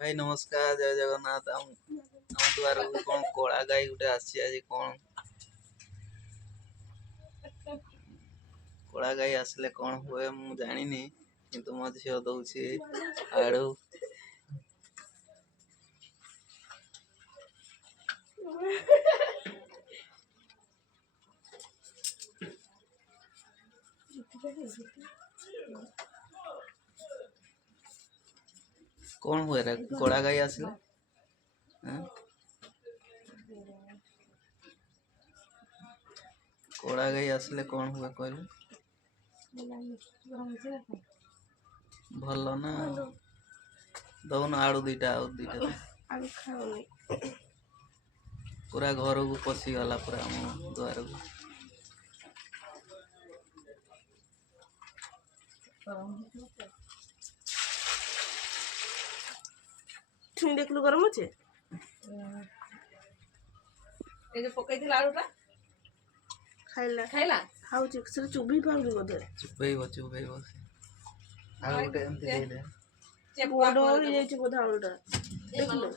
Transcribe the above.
भाई नमस्कार जय जगन्नाथ हम द्वार को कौन कोड़ा गाई गुटे आसी आज कौन कोड़ा गाई आसले कौन हुए मु जानिनी किंतु मो झियो दउछि आड़ू कौन हुए रे कोड़ा गाई आसले कोड़ा गाई आसले कौन हुए कहले भल ना दउन आड़ू दीटा पूरा घर को पशी गला पूरा हम द्वार को छुई देखलु गरम আছে এই যে পকাইছিল আলুটা খাইলা খাইলা খাউছি সেটা চুবি পাউনি বোধে चुपैबो आड़ू गुटे एमती दे दे চেপ বড় হয়ে যাচ্ছে বোধ আলুটা দেখলো